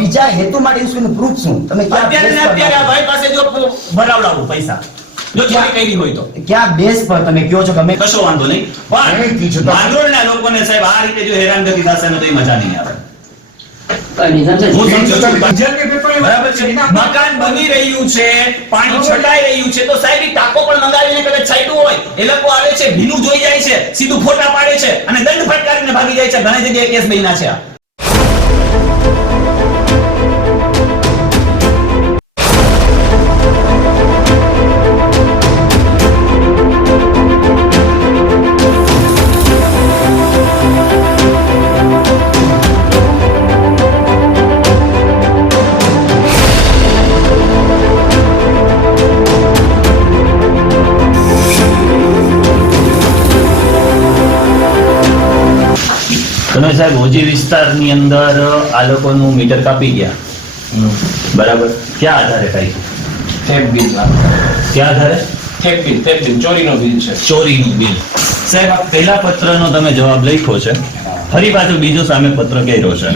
બીજા હેતુ માટે યુઝ કરીને પ્રૂફ શું? તમે અત્યારે આ ભાઈ પાસે જો ભરાવડાવું પૈસા, જો ચોરી કરી હોય તો ક્યાં બેસ પર તમે કહો છો કે અમે કશો વાંધો નહીં, પણ માંગરોળના લોકોને સાહેબ આ રીતે જો હેરાનગતિ થશે ને તો એ મજા નહીં આવે. હું સમજુ છું. બરાબર છે, મકાન બની રહ્યું છે, પાણી છટાઈ રહ્યું છે, તો સાહેબ ઈ ટાંકો પણ મંગાવીને કદાચ છાંટ્યું હોય, એ લોકો આવે છે, ભીનું જોઈ જાય છે, સીધું ફોટા પાડે છે અને દંડ ફટકારીને ભાગી જાય છે. ઘણી જગ્યાએ કેસ બન્યા છે. તમે સાહેબ હોજી વિસ્તારની અંદર આ લોકોનું મીટર કાપી ગયા, બરાબર, ક્યાં આધારે કાપ્યું? થેપ બિલ. ક્યાં આધારે? થેપ બિલ ચોરીનો બિલ છે. ચોરીનું બિલ. સાહેબ આ પહેલા પત્રનો તમે જવાબ લખ્યો છે, ફરી પાછો બીજો સામે પત્ર કર્યો છે,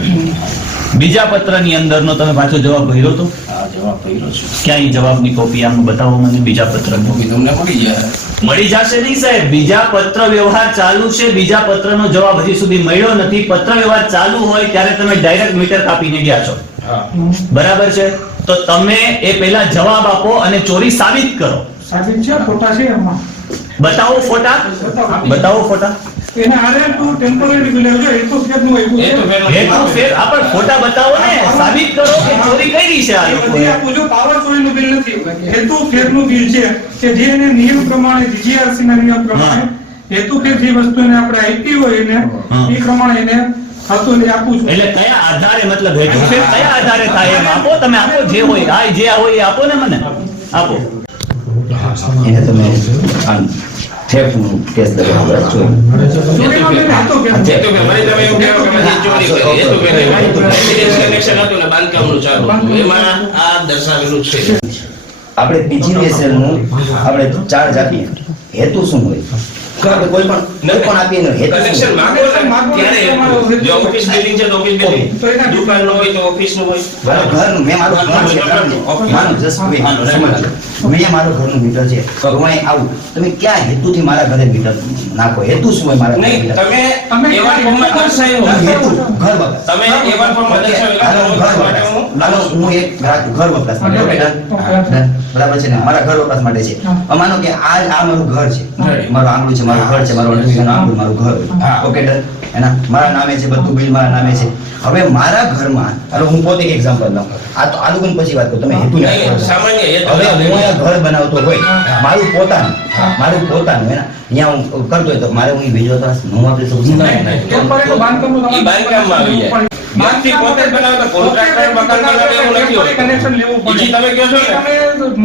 બીજા પત્રની અંદરનો તમે પાછો જવાબ ભર્યો તો? હા, જવાબ ભર્યો છે. ક્યાં ઈ જવાબની કોપી આમ બતાવો મને, બીજા પત્રનો. તમને મળી જાય. મળી જશે નહીં સાહેબ, બીજા પત્ર વ્યવહાર ચાલુ છે, બીજા પત્રનો જવાબ હજી સુધી મળ્યો નથી. પત્ર વ્યવહાર ચાલુ હોય ત્યારે તમે ડાયરેક્ટ મીટર કાપીને ગયા છો, બરાબર છે? તો તમે એ પહેલા જવાબ આપો અને ચોરી સાબિત કરો. સાબિત છે, ફોટા છે એમાં. બતાવો ફોટા, બતાવો ફોટા. એને આરે તો ટેમ્પરરી બિલ આવજો, એ તો ફેર નું આવ્યું છે. હેતુ ફેર આપણ ફોટા બતાવો ને, સાબિત કરો કે ચોરી કરી છે આ લોકોએ. બધી આપું જો પાવર ચોરીનું બિલ નથી, હેતુ ફેરનું બિલ છે કે જે એને નિયમ પ્રમાણે જીજીઆરસી ના નિયમ પ્રમાણે હેતુ ફેર જે વસ્તુ એને આપણે આપી હોય એને એ પ્રમાણે એને હતું એ આપું છું. એટલે કયા આધારે, મતલબ હેતુ ફેર કયા આધારે થાય એમ આપો તમે, આપો જે હોય, આ જે હોય એ આપો ને મને, આપો. એને તમે થેફ્ટનું કેસ લગાવ્યો ચોરીનો બિલ હતો કે મને તમે એવું કહેવો કે મેં ચોરી કરી. એ તો કનેક્શન હતું ને બાંધકામનું ચાલુ હતું, એમાં આ દર્શાવેલું છે. આપણે પીજીવીએસએલ નું આપણે ચાર્જ આપીએ, હેતુ શું હોય? આપણે કોઈ પણ આપીએ એનો હેતુ કનેક્શન શું? માંગો ત્યારે જો ઓફિસ બિલ્ડિંગ છે તો ઓફિસ બિલ્ડિંગ, દુકાનનો હોય તો ઓફિસનું હોય. મારું ઘરનું, મેં મારું ઘર છે, મારું જસ્ટ સમજો, મેં મારું ઘરનું મીટર છે, તો હું અહીં આવું, તમે ક્યાં હેતુથી મારા ઘરે મીટર નાખો? હેતુ શું હોય મારા ઘરે નહીં, મીટર? તમે એવા ફોર્મમાં દર્શાવ્યું હેતુ ઘર વપરાશ. તમે એવા ફોર્મમાં દર્શાવ્યું હાલો, હું એક ગ્રાહક ઘર વપરાશ માટે, બરાબર છે ને, મારા ઘર વપરાશ માટે છે. માનો કે આ મારું ઘર છે, મારું આંગણું છે, મારું ઘર છે, મારું આંગણું, મારું ઘર, ઓકે ડન. એના મારા નામે છે, બધું બિલ મારા નામે છે. હવે મારા ઘરમાં, હાલો હું પોતે એક એક્ઝામ્પલ લઉં, આ તો આલુગન પછી વાત કરું, તમે હેતુ ને સામાન્ય હેતુ. હવે હું અહીંયા ઘર બનાવતો હોય, મારું પોતાનું એના અહીંયા હું કરતો હોય તો મારે હું બીજો તો હું વાપરી શકું છું? ટેમ્પરરી બાંધકામનું ઈ બાંધકામમાં આવી જાય. વ્યક્તિ પોતે જ બનાવતો, કોન્ટ્રાક્ટર મકાન બનાવે એવું નથી હોતું. કનેક્શન લેવું પડે. બીજી તમે કહો છો ને, તમે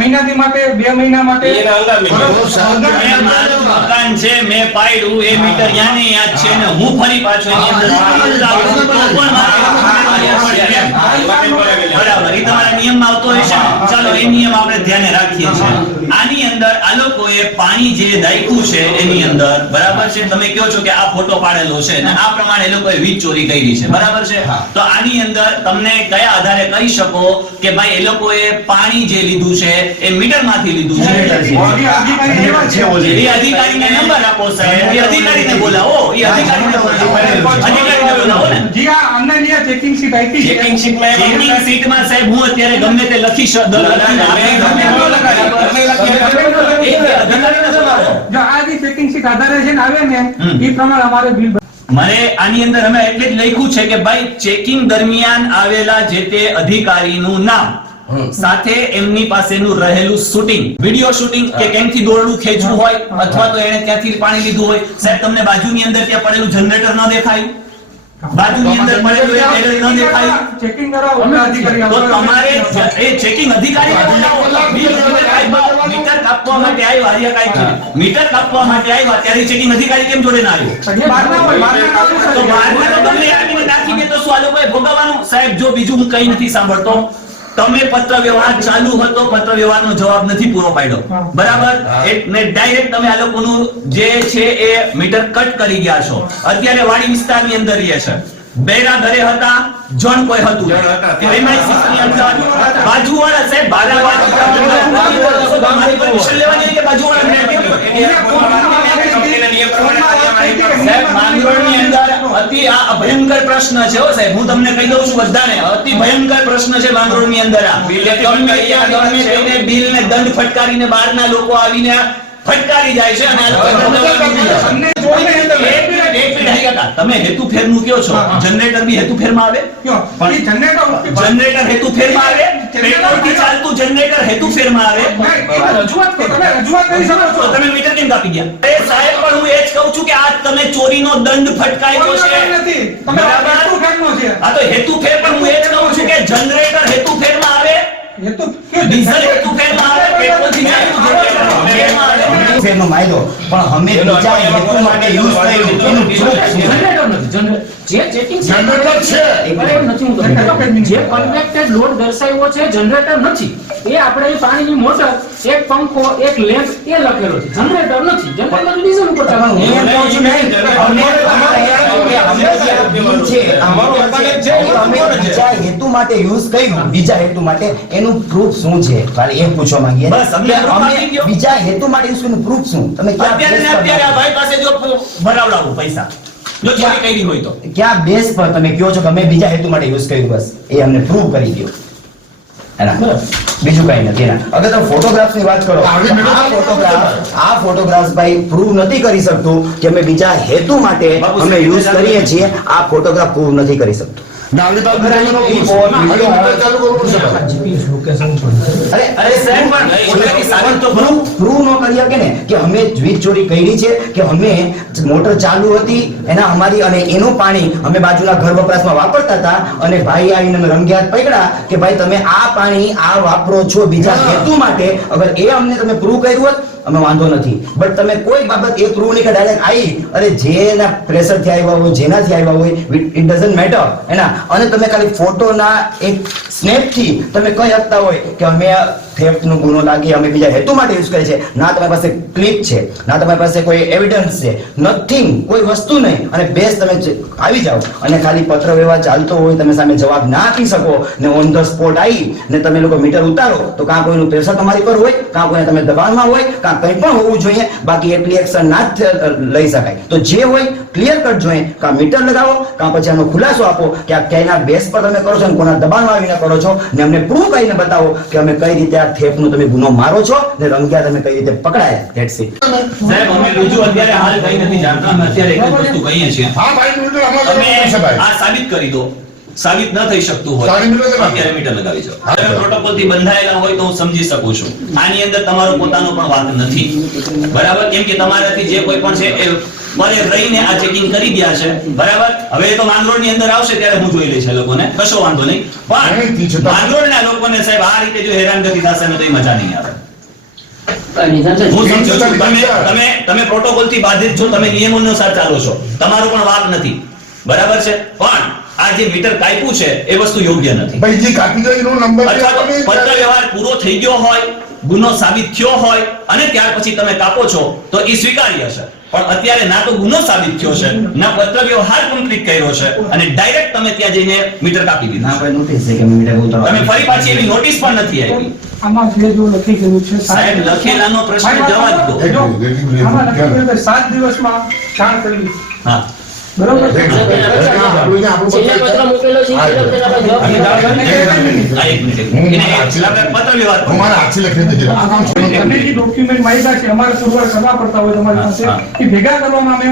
મહિનાથી માટે 2 મહિના માટે એના હંગામી છે. મેં મારું મકાન છે, મેં પાડ્યું, એ મીટર યાને યાદ છે ને હું ફરી પાછો એની અંદર કોણ બરાબર, એ તમારા નિયમમાં આવતો હશે ને? ચાલો એ નિયમ આપણે ધ્યાને રાખીએ છીએ. આની અંદર આ લોકોએ પાણી જે દાખ્યું છે એની અંદર, બરાબર છે, તમે કહો છો કે આ ફોટો પાડેલો છે અને આ પ્રમાણે એ લોકોએ વીજ ચોરી કરી છે, બરાબર છે? તો આની અંદર તમને કયા આધારે કહી શકો કે ભાઈ એ લોકોએ પાણી જે લીધું છે એ મીટર માંથી લીધું છે? એ અધિકારીને નંબર આપો સાહેબ, એ અધિકારીને બોલાવો, એ અધિકારીને બોલાવો ને. જી આ અમને અહીંયા ચેકિંગ શીટ આપી છે. ચેકિંગ શીટમાં ચેકિંગ શીટમાં સાહેબ હું અત્યારે ગમે તે લખી જો આ જે ચેકિંગ શીટ આધારે છે ને આવે ને એ પ્રમાણે અમારે બિલ મને આની અંદર અમે એટલે જ લખ્યું છે કે ભાઈ ચેકિંગ દરમિયાન આવેલા જે તે અધિકારીનું નામ સાથે એમની પાસેનું રહેલું શૂટિંગ, વિડિયો શૂટિંગ કે કેમથી દોરડું ખેંચવું હોય અથવા તો એને ત્યાંથી પાણી લીધું હોય. સાહેબ તમને બાજુની અંદર ત્યાં પડેલું જનરેટર ન દેખાયું? બાજુની અંદર પડેલું એ પેનલ ન દેખાયું? ચેકિંગ કરાવો અમે અધિકારી તો તમારે એ ચેકિંગ અધિકારી મીટર કાપવા માટે આવ્યા, મીટર કાપવા માટે આવ્યા ત્યારે ચેકિંગ અધિકારી કેમ જોડે ના આવ્યો? તો બહારના તો તમને આવીને નાખી દે તો શું આ લોકોએ ભોગવવાનું? સાહેબ જો બીજું હું કઈ નથી સાંભળતો, તમે પત્ર વ્યવહાર ચાલુ હતો, પત્ર વ્યવહારનો જવાબ નથી પૂરો પાડ્યો, બરાબર? એટલે ડાયરેક્ટ તમે આ લોકોનું જે છે એ મીટર કટ કરી ગયા છો. અત્યારે વાડી વિસ્તારની અંદર રહે છે, બેરા ઘરે હતા, જણ કોઈ હતું. MI6 ની અંદર બાજુવાળા સાહેબ તમારી પરમિશન લેવાની કે બાજુવાળા સાહેબ માંગરોળની અંદર અતિ આ ભયંકર પ્રશ્ન છે હો સાહેબ, હું તમને કહી દઉં છું બધાને, અતિ ભયંકર પ્રશ્ન છે માંગરોળની અંદર આ. ગમે ત્યાં ગમે તેને બિલ ને દંડ ફટકારીને બહારના લોકો આવીને ફટકારી જાય છે અને તમે હેતુફેર નું કયો છો, જનરેટર બી હેતુફેર માં આવે, જનરેટર હેતુફેર માં આવે, પેટ્રોલ થી ચાલતું જનરેટર હેતુફેર માં આવે. તો તમે મીટર કેમ કાપી ગયા? એ સાહેબ પણ હું એ જ કહું છું કે આ તમે ચોરીનો દંડ ફટકાર્યો છે બરાબર. આ તો હેતુફેર પણ હું એ જ કહું છું કે જનરેટર હેતુફેર માં આવે, ડીઝલ હેતુફેર માં આવે, પેટ્રોલ થી ચાલતું જનરેટર હેતુફેર માં આવે. ફેરનો માયદો પણ અમે બીજા હેતુ માટે યુઝ કર્યું એનું proof શું? જનરેટર નથી, જે ચેકિંગ જનરેટર છે. એમ નથી, હું તમને કહું. જે કન્વેક્ટેડ લોડ દર્શાવ્યો છે જનરેટર નથી. એ આપણે પાણીની મોટર, એક પંખો, એક લેમ્પ એ લખેલો છે, જનરેટર નથી. જનરેટર ડીઝલ ઉપર ચાલવાનું. હું એમ કહું છું નહીં, અમે જ્યાં bill છે, અમે બીજા હેતુ માટે યુઝ કર્યું, બીજા હેતુ માટે એનું proof શું છે? ખાલી એમ પૂછવા માંગીએ બસ, અમને કે proof અમે આપી દ્યો. બીજા હેતુ માટે યુઝ કર્યું proof શું? તમે ક્યાં અત્યારે ને base પર અત્યારે આ ભાઈ પાસે જો ભરાવડાવું પૈસા, જો ચોરી કરી હોય તો ક્યાં બેસ પર તમે કહો છો કે અમે બીજા હેતુ માટે યુઝ કર્યું? બસ એ અમને પ્રૂવ કરી દો એના, બીજું કઈ નથી એના. અગર તમે ફોટોગ્રાફ્સ ની વાત કરો, આ ફોટોગ્રાફ્સ ભાઈ પ્રૂવ નથી કરી શકતું કે અમે બીજા હેતુ માટે અમે યુઝ કરીએ છીએ. આ ફોટોગ્રાફ પ્રૂવ નથી કરી શકતું. નાગરિક ચાલુ કરવું પડશે. અરે અરે સાહેબ પણ ફોટોગ્રાફી સાબિત તો પ્રૂવ ન કરી શકે ને કે અમે વીજ ચોરી કરી છે, કે અમે મોટર ચાલુ હતી એના અમારી અને એનું પાણી અમે બાજુના ઘર વપરાશમાં વાપરતા હતા અને ભાઈ આવીને અમે રંગિયાત પકડ્યા કે ભાઈ તમે આ પાણી આ વાપરો છો બીજા હેતુ માટે. અગર એ અમને તમે પ્રૂવ કર્યું હોત અમે વાંધો નથી, બટ તમે કોઈ બાબત એ પ્રૂવ નહીં કે ડાયરેક્ટ આવી અરે જેના પ્રેશર થી આવ્યા હોય, જેનાથી આવ્યા હોય, ઇટ ડઝન્ટ મેટર એના, અને તમે ખાલી ફોટોના એક સ્નેપ થી તમે કહી શકતા હોય કે અમે થેફ્ટ નો ગુનો લાગી અમે બીજા હેતુ માટે યુઝ કરે છે. ના તમારી પાસે ક્લિપ છે, ના તમારી પાસે કોઈ એવિડન્સ છે, નથિંગ, કોઈ વસ્તુ નહીં, અને બેસ તમે આવી જાઓ અને ખાલી પત્ર વ્યવહાર ચાલતો હોય તમે સામે જવાબ ના આપી શકો ને ઓન ધ સ્પોટ આવી ને તમે લોકો મીટર ઉતારો તો કાં કોઈનું પ્રેશર તમારી પર હોય, કાં કોઈને તમે દબાણમાં હોય, કાં કંઈ પણ હોવું જોઈએ, બાકી એટલી એક્શન ના જ લઈ શકાય. તો જે હોય ક્લિયર કટ જોઈએ, કાં મીટર લગાવો કાં પછી આનો ખુલાસો આપો કે આ ક્યાંના બેસ પર તમે કરો છો અને કોના દબાણમાં આવીને કરો છો ને અમને પ્રૂવ કરીને બતાવો કે અમે કઈ રીતે આ થેફ્ટનો તમે ગુનો મારો છો ને રંગ્યા તમે કઈ રીતે પકડાયા. That's it. સાહેબ અમે બીજું અત્યારે હાલ કઈ નથી જાણતા, અમે અત્યારે એક જ વસ્તુ કહીએ છીએ, હા ભાઈ મીટર આમાં તમે કરવું પડશે ભાઈ. આ સાબિત કરી દો. સાબિત ન થઈ શકતું હોય સારી મીટર લગાવી. અત્યારે મીટર લગાવી છો. તમે પ્રોટોકોલ થી બંધાયેલા હોય તો હું સમજી શકું છું. આની અંદર તમારો પોતાનો પણ વાત નથી બરાબર, કેમ કે તમારાથી જે કોઈ પણ છે એ મને રહીને આ ચેકિંગ કરી ગયા છે બરાબર. હવે એ તો માંગરોળ ની અંદર આવશે ત્યારે હું જોઈ લઈશ એ લોકોને, કશો વાંધો નહીં. પણ માંગરોળના લોકોને સાહેબ આ રીતે જો હેરાનગતિ થશે ને તો એ મજા નહીં આવે. હું સમજુ છું તમે પ્રોટોકોલ થી બાધિત છો, તમે નિયમો અનુસાર ચાલો છો, તમારો પણ વાક નથી બરાબર છે, પણ આ જે મીટર કાપ્યું છે એ વસ્તુ યોગ્ય નથી. ભાઈ જે કાપી ગયો એનો નંબર અથવા તો પત્ર વ્યવહાર પૂરો થઈ ગયો હોય, ગુનો સાબિત થયો હોય અને ત્યાર પછી તમે કાપો છો તો એ સ્વીકાર્ય છે, પણ અત્યારે ના તો ગુનો સાબિત થયો છે ના પત્ર વ્યવહાર કમ્પ્લીટ કર્યો છે અને ડાયરેક્ટ તમે ત્યાં જઈને મીટર કાપી દીધું. ના કોઈ નોટિસ છે કે મીટર ઉતારો, તમે ફરી પાછી એવી નોટિસ પણ નથી આવી. આમાં જે જો લખી ગયું છે સાહેબ લખેલાનો પ્રશ્ન જવા દો. આમાં લખી ગયું છે 7 દિવસમાં જાણ કરવી. હા બરોબર છે? છેલ્લે પત્ર મૂકેલો છે, છેલ્લે પત્ર આપણે જવાબ આ એક મિનિટ એને આપણે પત્ર વ્યવહાર કરો. અમારા હાથથી લખીને દેજો. આ કામ છે. તમે જે ડોક્યુમેન્ટ માંગ્યા છે અમારે પુરવાર કરવા પડતા હોય તમારી પાસે એ ભેગા કરવામાં અમે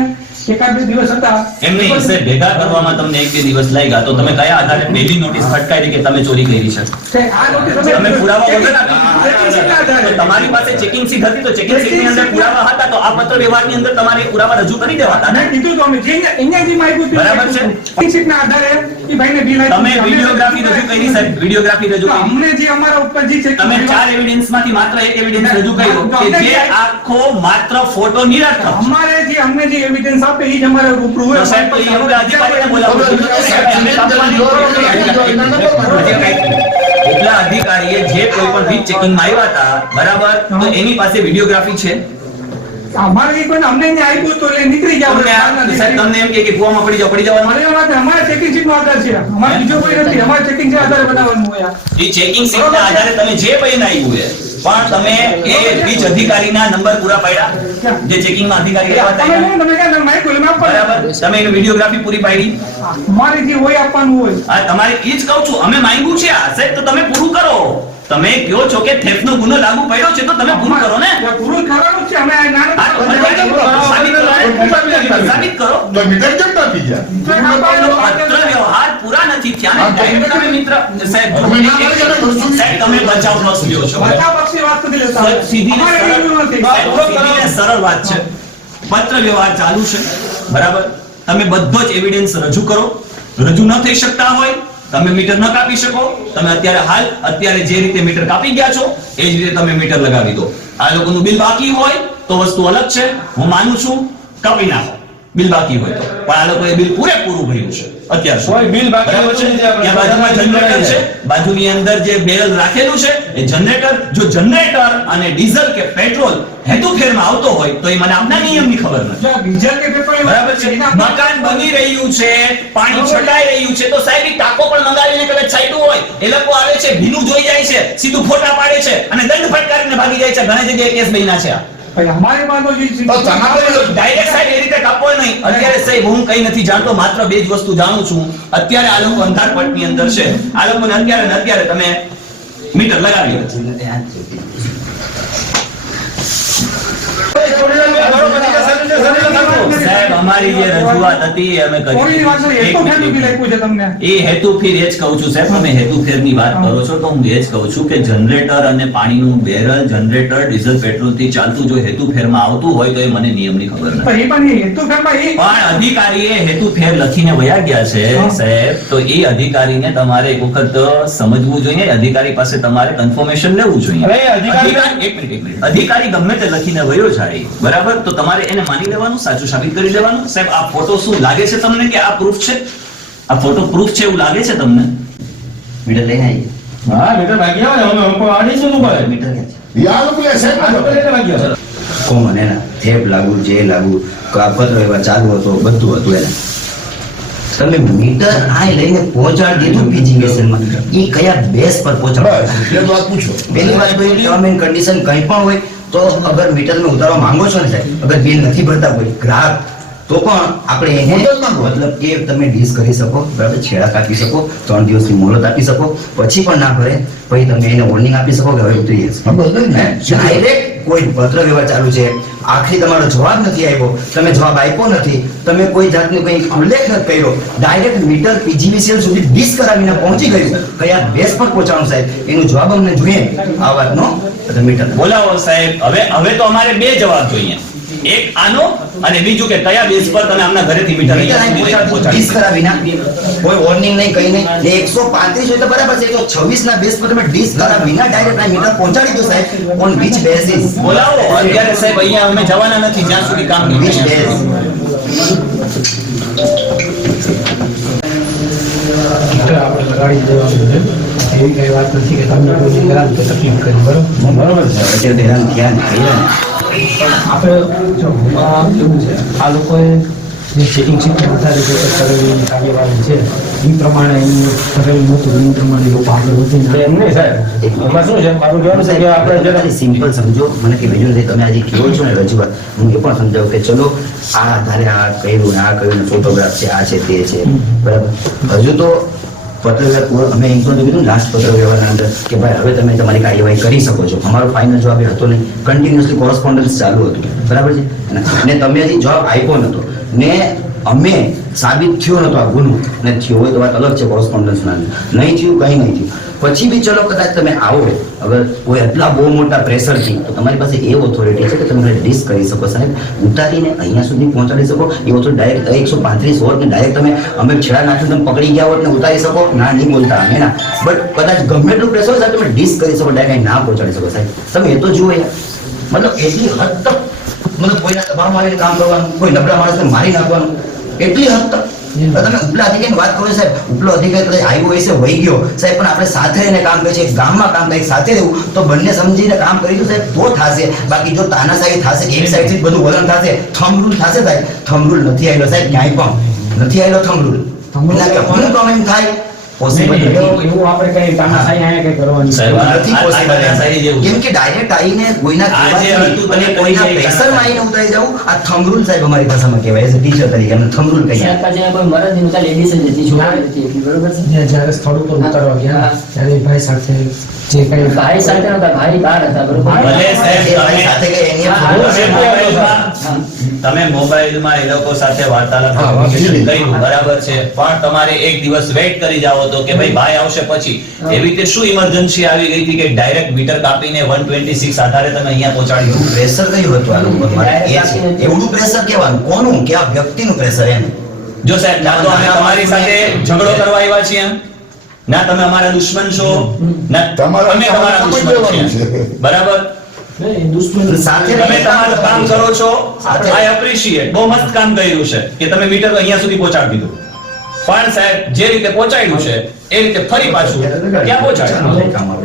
એકાદ બે દિવસ હતા. એમ નહીં સાહેબ, ભેગા કરવામાં તમને એક બે દિવસ લાગ્યા તો તમે કયા આધારે પહેલી નોટિસ ફટકારી કે તમે ચોરી કરી છે? કે આ નોટિસ તમે પુરાવા વગર આપી. ચેકિંગ સીટના આધારે. તો તમારી પાસે ચેકિંગ સીટ હતી તો ચેકિંગ સીટની અંદર પુરાવા હતા તો આ પત્ર વ્યવહારની અંદર તમારે પુરાવા રજૂ કરી દેવાતા ને. મેં કીધું તો અમે જે અહીંયા જે માંગ્યું હતું બરાબર છે. ચેકિંગ સીટના આધારે એ ભાઈને બિલ આપ્યું. તમે વિડિયોગ્રાફી રજૂ કરી સાહેબ, વિડિયોગ્રાફી રજૂ તો કરી. અમને જે અમારા ઉપર જે ચેકિંગ તમે 4 એવિડન્સમાંથી માત્ર એક એવિડન્સ રજૂ કર્યો કે જે આખો માત્ર ફોટો નિરાર્થક છે. અમારે જે અમને જે એવિડન્સ આપે એ જ અમારે રૂબરૂ તો હોય. સાહેબ તો એવું અધિકારીને બોલાવો. એટલા અધિકારીએ જે કોઈ પણ વીજ ચેકિંગમાં આવ્યા હતા બરાબર, તો એની પાસે વિડિયોગ્રાફી છે. અમારે કોઈને અમને એને આપ્યું તો એટલે નીકળી ગયા તમને સાહેબ તમને એમ કે કુવામાં પડી જવાનું અમારે વાત અમારે ચેકિંગ સીટ નો આધાર છે અમારે બીજો કોઈ નથી અમારે ચેકિંગ સીટ આધારે બનાવવાનું હોય એ ચેકિંગ સીટના આધારે તમે જે બનાવ્યું છે પણ તમે એ વીજ અધિકારીના નંબર પૂરા પાડ્યા જે ચેકિંગમાં અધિકારી એવા તમે હતા તમે ક્યાં માઇક બોલમાં બરાબર તમે એની વિડીયોગ્રાફી પૂરી પાડી અમારે જે હોય આપવાનું હોય આ તમારે એ જ કહું છું અમે માંગ્યું છે આ સાહેબ તો તમે પૂરું કરો તમે કહો છો કે થેફ્ટનો ગુનો લાગુ પડ્યો છે તો તમે પૂરું કરો ને પૂરું કરવાનું જ છે અમે આ નાના હા, તો સાબિત કરો તો મીટર કેમ કાપી ગયા? પત્ર વ્યવહાર પૂરા નથી થયા ને ડાયરેક્ટ તમે મિત્ર સાહેબ સાહેબ તમે બચાવ પક્ષ લ્યો છો બધા પક્ષી વાત નથી લેતા સીધી ને અમારે સરળ- એવું નથી સાહેબ, સીધી ને સરળ વાત છે પત્ર વ્યવહાર ચાલુ છે બરાબર તમે બધો જ એવિડન્સ રજૂ કરો રજૂ ન થઈ શકતા હોય તમે મીટર ન કાપી શકો તમે અત્યારે જે રીતે મીટર કાપી ગયા છો એ જ રીતે તમે મીટર લગાવી દો આ લોકોનું બિલ બાકી હોય તો વસ્તુ અલગ છે હું માનું છું કાપી નાખો બિલ બાકી હોય તો પણ આ લોકોએ બિલ પૂરેપૂરું ભર્યું છે અત્યાર સુધી બિલ બાકી છે ત્યાં બાજુમાં જનરેટર છે બાજુની અંદર જે બેરલ રાખેલું છે એ જનરેટર જો જનરેટર અને ડીઝલ કે પેટ્રોલ હેતુફેરમાં આવતો હોય તો એ મને આપના નિયમની ખબર નથી જો ડીઝલ કે પેટ્રોલ બરાબર છે મકાન બની રહ્યું છે પાણી છટાઈ રહ્યું છે તો સાહેબ ઈ ટાંકો પણ મંગાવીને કદાચ છાંટ્યું હોય એ લોકો આવે છે ભીનું જોઈ જાય છે સીધું ફોટા પાડે છે અને દંડ ફટકારીને ભાગી જાય છે ઘણી જગ્યાએ કેસ બન્યા છે ભાઈ અમારી વાતો જે છે તો તમારે ડાયરેક્ટ સાહેબ એ રીતે કાપવો નહીં અત્યારે સાહેબ હું કઈ નથી જાણતો માત્ર બે જ વસ્તુ જાણું છું અત્યારે આ લોકો અંધારપટની અંદર છે આ લોકોને અત્યારે ને અત્યારે તમે મીટર લગાવી લો સાહેબ અમારી જે રજૂઆત હતી એ અમે કોની કરી વાત નથી એટલું ફેરનું બિલ આપ્યું છે તમને એ હેતુફેર એ જ કહું છું સાહેબ તમે હેતુફેરની વાત કરો છો તો હું એ જ કહું છું કે જનરેટર અને પાણીનું બેરલ જનરેટર ડીઝલ પેટ્રોલ થી ચાલતું જો હેતુફેરમાં આવતું હોય તો એ મને નિયમની ખબર નથી પણ એ પણ એ હેતુ ફેરમાં એ પણ અધિકારીએ હેતુફેર લખીને વયા ગયા છે સાહેબ તો એ અધિકારીને તમારે એક વખત સમજવું જોઈએ અધિકારી પાસે તમારે કન્ફર્મેશન લેવું જોઈએ એક મિનિટ અધિકારી ગમે તે લખીને વયો જાય બરાબર તો તમારે એને માની લેવાનું સાચું સાબિત કરી દેવાનું સાહેબ આ ફોટો શું લાગે છે તમને કે આ પ્રૂફ છે આ ફોટો પ્રૂફ છે એવું લાગે છે તમને મીટર લઈને આવીએ મીટર ક્યાં છે યા લોકો એસેન્ટ કોમન એના થેપ લાગુ જે લાગુ પત્ર વ્યવહાર ચાલુ હતો બધું હતું એને તમે મીટર આ લઈને પહોંચાડી દીધું પીજીવીએસએલ માં ઈ કયા બેસ પર પહોંચાડો બસ એ વાત પૂછો પહેલી વાત તો એ ટર્મ એન્ડ કન્ડિશન કંઈ પણ હોય તો અગર મીટર તમે ઉતારવા માંગો છો ને સાહેબ અગર બિલ નથી ભરતા કોઈ ગ્રાહક તો પણ આપણે એને મુદત માંગો. મતલબ કે તમે ડીસ કરી શકો બરાબર છેડા કાપી શકો 3 દિવસની મોહલત આપી શકો પછી પણ ના ભરે પછી તમે એને વોર્નિંગ આપી શકો કે હવે ઉતરી હા, બધું જ ને. ડાયરેક્ટ કોઈ પત્ર વ્યવહાર ચાલુ છે આખરી તમારો જવાબ નથી આવ્યો તમે જવાબ આપ્યો નથી તમે કોઈ જાતનો કોઈ ઉલ્લેખ નથી કર્યો ડાયરેક્ટ મીટર પીજીવીસીએલ સુધી ડીસ કરાવીને પહોંચી ગયું કયા બેસ પર પહોંચાડવાનું સાહેબ એનો જવાબ અમને જોઈએ આ વાતનો મીટર બોલાવો સાહેબ હવે તો અમારે બે જવાબ જોઈએ એક આનો અને બીજું કે કયા બેઝ પર તમે આમના ઘરેથી મીટર અહીંયા સુધી લઈને ડીસ પહોંચાડી કરાવીના કોઈ વોર્નિંગ નહીં કઈ નહીં ને 135 હોય તો બરાબર છે 126 ના બેસ પર તમે ડીસ કરાવીના ડાયરેક્ટ આ મીટર પહોંચાડી દો સાહેબ ઓન which basis બોલાવો અત્યારે સાહેબ અહીંયા અમે જવાના નથી જ્યાં સુધી કામ નહીં which થાય. basis આપણે લગાડી દેવાનું છે એવી કઈ વાત નથી કે તમને કોઈ હેરાન કે તકલીફ કરી બરોબર અત્યારે હેરાન થયા ને થયા ને. આપણે જો એવું છે આ લોકોએ જે ચેકિંગ સીટમાં વધારે જે કરેલી કાર્યવાહી છે એ પ્રમાણે એનું કરેલું નહોતું એ પ્રમાણે લોકો આગળ વધીને એમ નહીં સાહેબ એમાં શું છે મારું કહેવાનું છે કે આપણે જરા સિમ્પલ સમજો મને કે બીજું નથી તમે આજે કહો છો ને રજૂઆત હું એ પણ સમજાવું કે ચલો આ આધારે આ કર્યું ને આ કર્યું ને ફોટોગ્રાફ છે આ છે તે છે બરાબર હજુ તો પત્ર વ્યવહાર પૂરો અમે એમ પણ કીધું લાસ્ટ પત્ર વ્યવહારના અંદર કે ભાઈ હવે તમે તમારી કાર્યવાહી કરી શકો છો અમારો ફાઇનલ જવાબ એ હતો નહીં કન્ટિન્યુઅસલી કોરસ્પોન્ડન્સ ચાલુ હતું બરાબર છે ને તમે હજી જવાબ આપ્યો નતો ને અમે સાબિત થયો નતો આ ગુનો ને થયો હોય તો વાત અલગ છે કોરસ્પોન્ડન્સના નહીં થયું કંઈ નહીં થયું પછી બી ચલો કદાચ તમે આવો અગર કોઈ એટલા બહુ મોટા પ્રેશરથી તો તમારી પાસે એ ઓથોરિટી છે કે તમે ડિસ કરી શકો સાહેબ ઉતારીને અહીંયા સુધી પહોંચાડી શકો એ ઓથોરિટી ડાયરેક્ટ 135 હોત ને ડાયરેક્ટ તમે અમે છેડા નાખીને તમે પકડી ગયા હોત ને ઉતારી શકો ના નહીં બોલતા અમે ના બટ કદાચ ગમે એટલું પ્રેશર હોય સાહેબ તમે ડિસ કરી શકો ડાયરેક્ટ ના પહોંચાડી શકો સાહેબ તમે એ તો જુઓ યાર મતલબ એટલી હદ તક મતલબ કોઈના દબાવમાં આવીને કામ કરવાનું કોઈ નબળા માણસને મારી નાખવાનું એટલી હદ તક તો તમે ઉપલા અધિકારીની વાત કરો છો સાહેબ, ઉપલો અધિકારી કદાચ આવ્યો હશે વહી ગયો સાહેબ, પણ આપણે સાથે રહીને કામ કરીએ છીએ, ગામમાં કામ કરીએ, સાથે રહેવું તો બંને સમજીને કામ કરીશું સાહેબ તો થશે. બાકી જો તાનાશાહી થશે, એક સાઈડથી જ બધું વલણ થશે, થંબ રૂલ થશે સાહેબ, થંબ રૂલ નથી આવ્યો સાહેબ, ક્યાંય પણ નથી આવ્યો થંબ રૂલ. એટલે કે હું કમેન્ટ થાય પોસિબલ નથી. એવું આપણે કઈ તાનાશાહી આયા કઈ કરવાની સાહેબ, નથી આ possible. તાનાશાહી જેવું છે. કેમ કે ડાયરેક્ટ આવીને કોઈના આ જે કહેવાથી હતું અને તમે કોઈના કહી પ્રેશરમાં આવીને ઉતારી જવું, આ થંબ રૂલ સાહેબ અમારી ભાષામાં કહેવાય, એઝ અ ટીચર તરીકે અમે થંબ રૂલ કહીએ. બરોબર છે જ્યારે સ્થળ ઉપર ઉતારવા ગયા ત્યારે એ ભાઈ સાથે જે કઈ ભાઈ સાથે નતા, ભાઈ બહાર હતા, બરોબર. ભલે સાહેબ એ ભાઈ તમે સાથે ગઈ એની હા, તમે મોબાઈલમાં એ લોકો સાથે વાર્તાલાપ હા, communication કર્યું, બરાબર છે, પણ તમારે એક દિવસ વેઇટ કરી જાવ તો કે ભાઈ ભાઈ આવશે પછી. એવી રીતે શું ઇમરજન્સી આવી ગઈ હતી કે ડાયરેક્ટ મીટર કાપીને 126 આધારે તમે અહીંયા પહોંચાડી દીધું? પ્રેશર કયું હતું આ લોકો પર? એ છે. એવડું પ્રેશર કેવાનું, કોનું, કયા વ્યક્તિનું પ્રેશર એમ? જો સાહેબ, ના તો અમે તમારી સાથે ઝઘડો કરવા આવ્યા છીએ એમ, ના તમે અમારા દુશ્મન છો, ના તમારા અમે તમારા સમજ દુશ્મન લેવાનું છીએ. છે. બરાબર? દુશ્મન સાથે તમે તમારું કામ કરો છો, સાથે. આઈ એપ્રિશિએટ, બહુ મસ્ત કામ કર્યું છે કે તમે મીટર અહીંયા સુધી પહોંચાડી દીધું. પણ સાહેબ જે રીતે પહોંચાડ્યું છે એ રીતે ફરી પાછું ક્યાં પહોંચાડ્યું?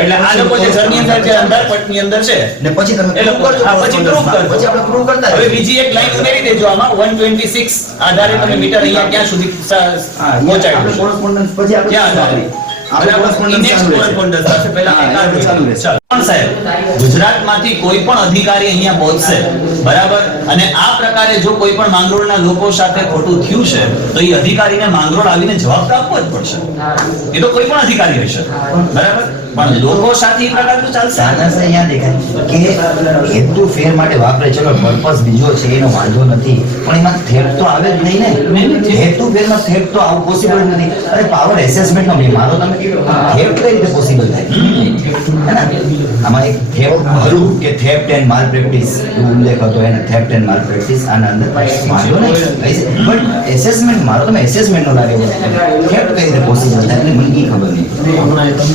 એટલે આ લોકો જે જર્ની અંદર છે, અંધારપટની અંદર છે, ને પછી તમે એ લોકો prove કરજો, આ પછી prove કરજો. પછી આપણે prove કરતા હવે રહીએ. બીજી એક લાઈન ઉમેરી દેજો આમાં, 126 આધારે તમે મીટર અહીંયા ક્યાં સુધી હા, પહોંચાડ્યું આપણે છે. correspondence પછી આપણે ક્યાં આધારે? આપણે correspondence Next ચાલુ રહેશે. correspondence થશે. પહેલા હા, આ કાર્ડ ચાલુ રહેશે. ચાલો. પણ સાહેબ, ગુજરાતમાંથી કોઈ પણ અધિકારી અહીંયા પહોંચશે, બરાબર, અને આ પ્રકારે જો કોઈ પણ માંગરોળના લોકો સાથે ખોટું થયું છે તો એ અધિકારીને માંગરોળ આવીને જવાબ તો આપવો જ પડશે. એ તો કોઈ પણ અધિકારી હોય છે, બરાબર, પણ લોકો સાથે એ પ્રકાર તો ચાલશે. સાનસ અહીંયા દેખાય કે હેતુ ફેર માટે વાપરે, ચલો પર્પસ બીજો છે એનો વાંધો નથી, પણ એમાં થેટ તો આવે જ નહીં ને. હેતુ ફેરમાં થેટ તો આવું પોસિબલ જ નથી. અરે પાવર એસેસમેન્ટ નો નહીં, મારો તમે થેટ કઈ રીતે પોસિબલ થાય? હે ને? આમાં એક થેટ ખરું કે થેફ્ટ એન્ડ માલ પ્રેક્ટિસ ઉલ્લેખ હતો, એને થેફ્ટ એન્ડ માલ પ્રેક્ટિસ આના અંદર વાંધો નહીં, બટ એસેસમેન્ટ મારો તમે એસેસમેન્ટ નો લાગે, થેફ્ટ કઈ રીતે પોસિબલ થાય એટલે મને ઈ ખબર નહીં.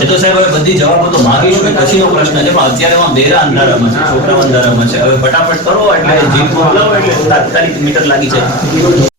એ તો સાહેબ હવે બધી જવાબો તો માંગીશું કે પછીનો પ્રશ્ન છે, પણ અત્યારે એમાં બેરા અંધારામાં છે, છોકરાઓ અંધારામાં છે. હવે ફટાફટ કરો એટલે જીપ મોકલાવો એટલે તાત્કાલિક મીટર લાગી જાય.